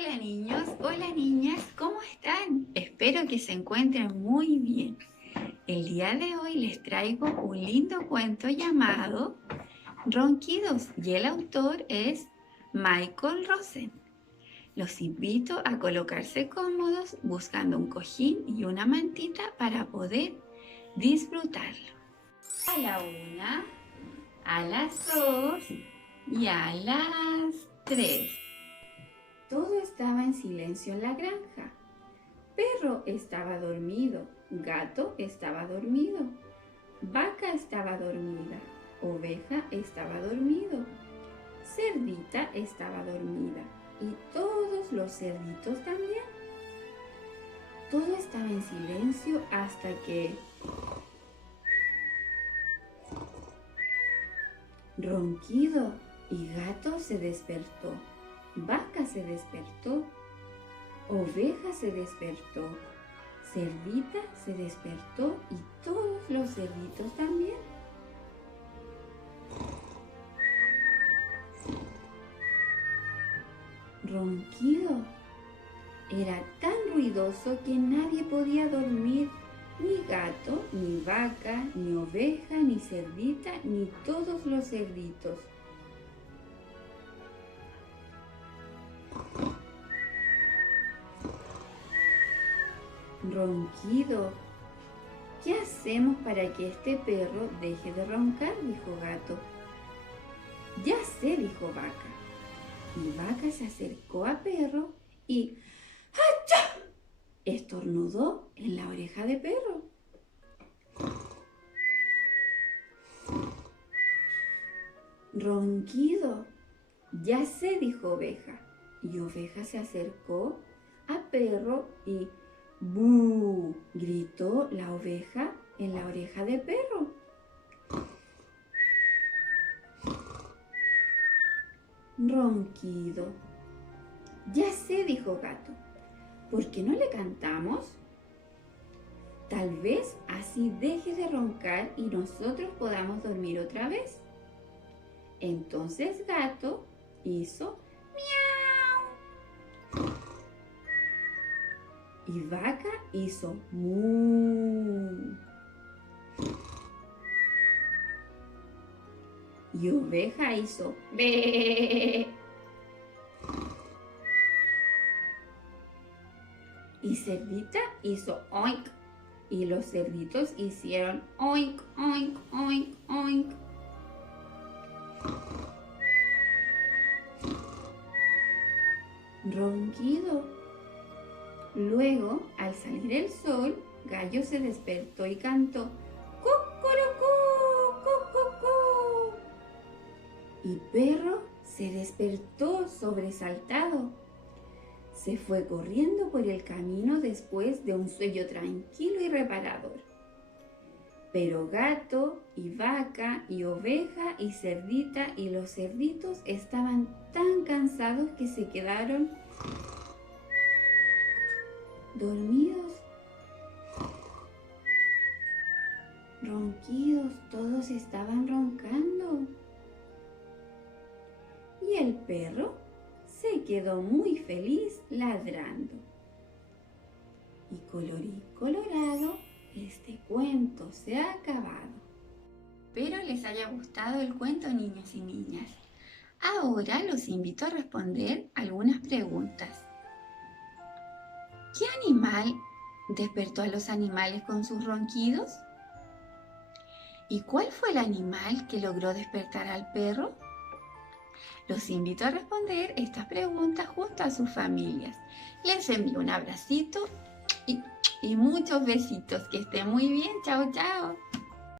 Hola niños, hola niñas, ¿cómo están? Espero que se encuentren muy bien. El día de hoy les traigo un lindo cuento llamado Ronquidos y el autor es Michael Rosen. Los invito a colocarse cómodos buscando un cojín y una mantita para poder disfrutarlo. A la una, a las 2 y a las 3. Todo estaba en silencio en la granja. Perro estaba dormido, gato estaba dormido, vaca estaba dormida, oveja estaba dormido, cerdita estaba dormida y todos los cerditos también. Todo estaba en silencio hasta que Ronquido y gato se despertó, vaca se despertó, oveja se despertó, cerdita se despertó y todos los cerditos también. Ronquido era tan ruidoso que nadie podía dormir, ni gato, ni vaca, ni oveja, ni cerdita, ni todos los cerditos. Ronquido, ¿qué hacemos para que este perro deje de roncar?, dijo Gato. Ya sé, dijo Vaca. Y Vaca se acercó a Perro y ¡achá!, estornudó en la oreja de Perro. Ronquido, ya sé, dijo Oveja. Y Oveja se acercó a Perro y ¡bú!, gritó la oveja en la oreja de Perro. Ronquido, ya sé, dijo Gato. ¿Por qué no le cantamos? Tal vez así deje de roncar y nosotros podamos dormir otra vez. Entonces Gato hizo miau y Vaca hizo mu y Oveja hizo be y Cerdita hizo oink y los cerditos hicieron oink, oink, oink, oink. Ronquido. Luego, al salir el sol, Gallo se despertó y cantó ¡Cocorocó! ¡Cococó! Y Perro se despertó sobresaltado. Se fue corriendo por el camino después de un sueño tranquilo y reparador. Pero Gato y Vaca y Oveja y Cerdita y los cerditos estaban tan cansados que se quedaron dormidos. Ronquidos, todos estaban roncando. Y el perro se quedó muy feliz ladrando. Y colorín colorado, este cuento se ha acabado. Espero les haya gustado el cuento, niños y niñas. Ahora los invito a responder algunas preguntas. ¿Qué animal despertó a los animales con sus ronquidos? ¿Y cuál fue el animal que logró despertar al perro? Los invito a responder estas preguntas junto a sus familias. Les envío un abracito y muchos besitos. Que estén muy bien. Chao, chao.